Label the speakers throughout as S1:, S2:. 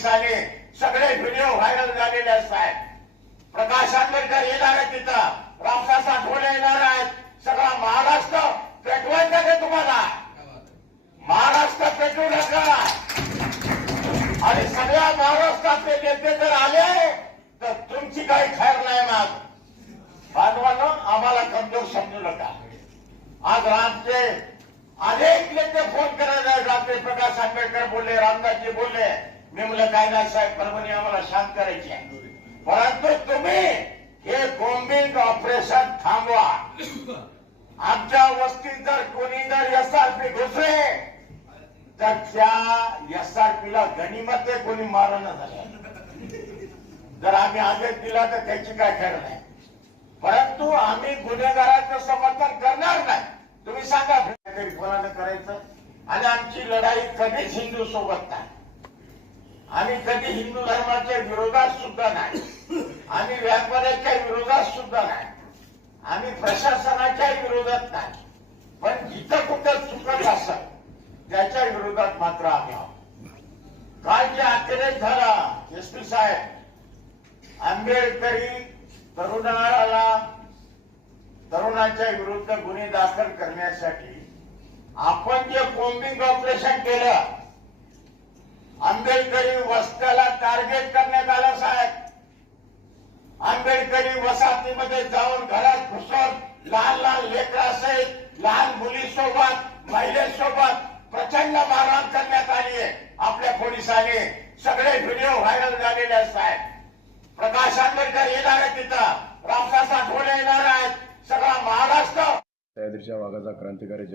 S1: दिवसाने सगळे video viral झालेले असतात. प्रकाश आंबेडकर येणार आहे तिथं. रामदास आठवले येणार आहेत. सगळा महाराष्ट्र पेटवायचा का तुम्हाला. महाराष्ट्र पेटू नका आणि सगळ्या महाराष्ट्रातले नेते जर आले तर तुमची काही खैर नाही मग. बांधवानं आम्हाला कमजोर समजू नका. आज रामचे अनेक नेते फोन करायला जाते प्रकाश आंबेडकर बोलले रामदासजी बोलले मी म्हणलं काय नाही साहेब परभणी आम्हाला शांत करायची आहे. परंतु तुम्ही हे बॉम्बिंग ऑपरेशन थांबवा. आमच्या वस्तीत जर कोणी जर एसआरपी घुसले तर त्या एसआरपीला गणिमत कोणी मारण झालं. जर आम्ही आदेश दिला तर त्याची काय खेळ नाही. परंतु आम्ही गुन्हेगारांचं समर्थन करणार नाही. तुम्ही सांगा कोणाला करायचं? आणि आमची लढाई कधीच हिंदू सोबत नाही. आम्ही कधी हिंदू धर्माच्या विरोधात सुद्धा नाही. आम्ही व्यापाऱ्याच्या विरोधात सुद्धा नाही. आम्ही प्रशासनाच्या विरोधात नाही. पण जिथं कुठं चुकत असत त्याच्या विरोधात मात्र आम्ही आहोत. काल जे अतिरेक झाला एस पी साहेब. आंबेडकरी तरुणाला तरुणाच्या विरुद्ध गुन्हे दाखल करण्यासाठी आपण जे कोम्बिंग ऑपरेशन केलं आंबेडकरी वस्त्याला टार्गेट करण्यात आलं साहेब. आंबेडकरी वसाहतीमध्ये जाऊन घरात घुसून लहान लहान लेकरासहित लहान मुलीसोबत महिलेसोबत प्रचंड मारहाण करण्यात आली आहे. आपल्या पोलिसांनी सगळे व्हिडिओ व्हायरल झालेले साहेब. प्रकाश आंबेडकर येणार आहे तिथं. रामदास ढोले येणार आहेत. सगळा महाराष्ट्र.
S2: सह्याद्रीच्या वाघाचा क्रांतिकारी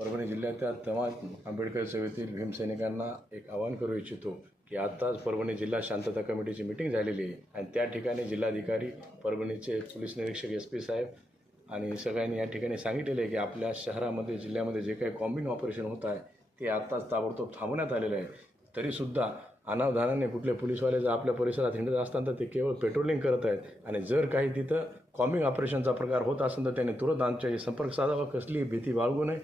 S2: परभणी जिल्ह्यातल्या तमाम आंबेडकर सेवेतील भीमसैनिकांना एक आवाहन करू इच्छितो की आत्ताच परभणी जिल्हा शांतता कमिटीची मिटिंग झालेली आहे. आणि त्या ठिकाणी जिल्हाधिकारी परभणीचे पोलीस निरीक्षक एस पी साहेब आणि सगळ्यांनी या ठिकाणी सांगितलेलं आहे की आपल्या शहरामध्ये जिल्ह्यामध्ये जे काही कॉम्बिंग ऑपरेशन होत आहे ते आत्ताच ताबडतोब थांबवण्यात आलेलं आहे. तरीसुद्धा अनावधानाने कुठले पोलीसवाले जर आपल्या परिसरात हिंडत असताना तर ते केवळ पेट्रोलिंग करत आहेत. आणि जर काही तिथं कॉम्बिंग ऑपरेशनचा प्रकार होत असेल तर त्यांनी तुरंत आमच्याशी संपर्क साधावा. कसलीही भीती बाळगू नये.